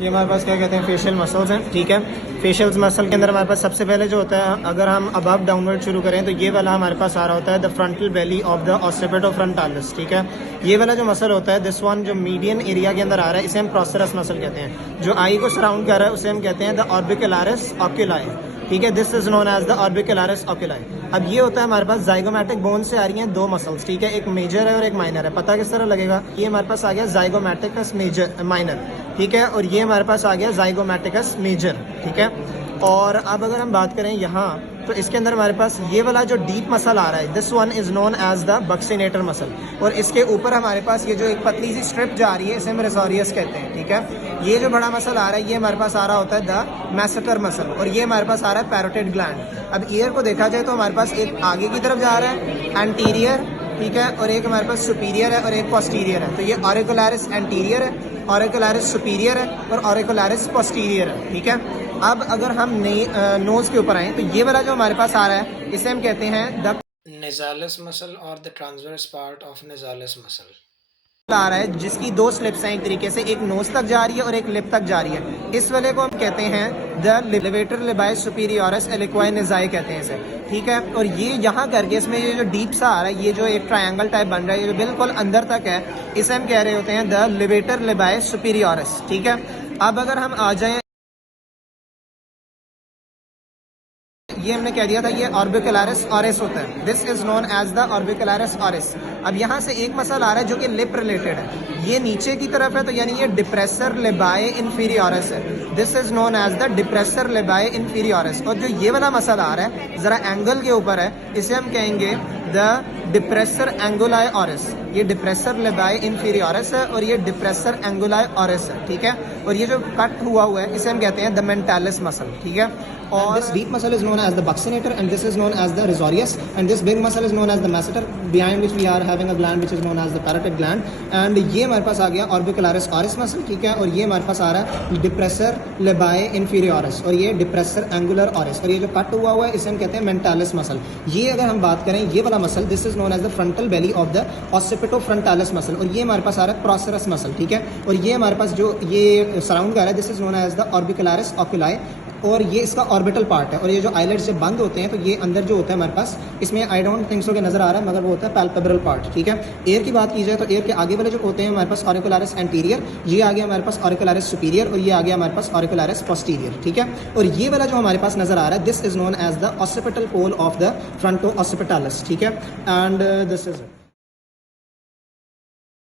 ये हमारे पास क्या कहते हैं फेशियल मसल्स हैं, ठीक है। फेशियल मसल के अंदर हमारे पास सबसे पहले जो होता है, अगर हम अबव डाउनवर्ड शुरू करें तो ये वाला हमारे पास आ रहा होता है the frontal belly of the occipitofrontalis, ठीक है। ये वाला जो मसल होता है दिस वन जो मीडियन एरिया के अंदर आ रहा है इसे हम प्रोसेरस मसल कहते हैं। जो आई को सराउंड कर रहा है उसे हम कहते हैं द ऑर्बिकुलरिस ऑक्यूलाई, ठीक है। This is known as the orbicularis oculi. अब ये होता है हमारे पास जाइगोमैटिक बोन से आ रही हैं दो मसल्स, ठीक है। एक मेजर है और एक माइनर है। पता किस तरह लगेगा, ये हमारे पास आ गया जाइगोमैटिकस मेजर माइनर, ठीक है, और ये हमारे पास आ गया जाइगोमैटिकस मेजर, ठीक है। और अब अगर हम बात करें यहाँ तो इसके अंदर हमारे पास ये वाला जो डीप मसल आ रहा है this one is known as the buccinator muscle, और इसके ऊपर हमारे पास ये जो एक पतली सी स्ट्रिप जा रही है इसे हम रेसोरियस कहते हैं, ठीक है। ये जो बड़ा मसल आ रहा है ये हमारे पास आ रहा होता है द मैसेटर मसल, और ये हमारे पास आ रहा है पैरोटिड ग्लैंड। अब ईयर को देखा जाए तो हमारे पास एक आगे की तरफ जा रहा है एंटीरियर, ठीक है, और एक हमारे पास सुपीरियर है और एक पोस्टीरियर है। तो ये ऑरिकुलरिस एंटीरियर है, ऑरिकुलरिस सुपीरियर है और ऑरिकुलरिस पोस्टीरियर है, ठीक है। अब अगर हम नोज के ऊपर आए तो ये वाला जो हमारे पास आ रहा है इसे हम कहते हैं the nasales muscle or the transverse part of nasales muscle। आ रहा है जिसकी दो स्लिप्स हैं एक तरीके से, एक नोज तक जा रही है और एक लिप तक जा रही है। इस वाले को हम कहते हैं द लिवेटर लिबाई सुपीरियोरिस एलिक्वाई निजाई कहते हैं इसे, ठीक है। और ये यहाँ करके इसमें ये जो डीप सा आ रहा है, ये जो एक ट्रायंगल टाइप बन रहा है, ये जो बिल्कुल अंदर तक है, इसे हम कह रहे होते हैं द लिवेटर लिबाई सुपीरियोरिस, ठीक है। अब अगर हम आ जाएं, ये हमने कह दिया था ये ऑर्बिकुलरिस ऑरिस होता है, this is known as the orbicularis oris. अब यहाँ से एक मसल आ रहा है जो कि लिप रिलेटेड है, ये नीचे की तरफ है तो यानी ये डिप्रेसर लिबाई इंफीरियोरिस है, this is known as the depressor labii inferioris. और जो ये वाला मसल आ रहा है जरा एंगल के ऊपर है इसे हम कहेंगे द डिप्रेसर एंगुलाई ऑरिस। ये डिप्रेसर लिबाई इंफीरियोरिस है और ये डिप्रेसर एंगुलाई ऑरिस है, ठीक है। और ये जो कट हुआ है इसे हम कहते हैं द मेंटालिस मसल, ठीक है। और this deep muscle is known as the buccinator and this is known as the risorius and this big muscle is known as the masseter, behind which we are having a gland which is known as the parotid gland। and ये हमारे पास आ गया orbicularis orris muscle, ठीक है। और ये हमारे पास आ रहा है डिप्रेसर लिबाई इंफीरियोरिस और ये डिप्रेसर एंगुलर ऑरिस, और ये जो कट हुआ है इसे हम कहते हैं मेंटालिस मसल। ये अगर हम बात करें ये वाला muscle this is known as the frontal belly of the occipitofrontalis muscle, और ये हमारे पास आ रहा है प्रोसेरस मसल, ठीक है। और ये हमारे पास जो ये सराउंड कर रहा है this is known as the orbicularis oculi, और ये इसका ऑर्बिटल पार्ट है। और ये जो आईलेट्स जब बंद होते हैं तो ये अंदर जो होता है हमारे पास, इसमें आई डोंट थिंक सो कि नजर आ रहा है मगर वो होता है पैल्पेब्रल पार्ट, ठीक है। एयर की बात की जाए तो एयर के आगे वाले जो होते हैं हमारे पास ऑरिकुलरिस एंटीरियर, ये आ गया हमारे पास ऑरिकुलरिस सुपीरियर और ये आ गया हमारे पास ऑरिकुलरिस पोस्टीरियर, ठीक है। और ये वाला जो हमारे पास नजर आ रहा है this is known as the occipital pole of the fronto occipitalis, ठीक है। And this is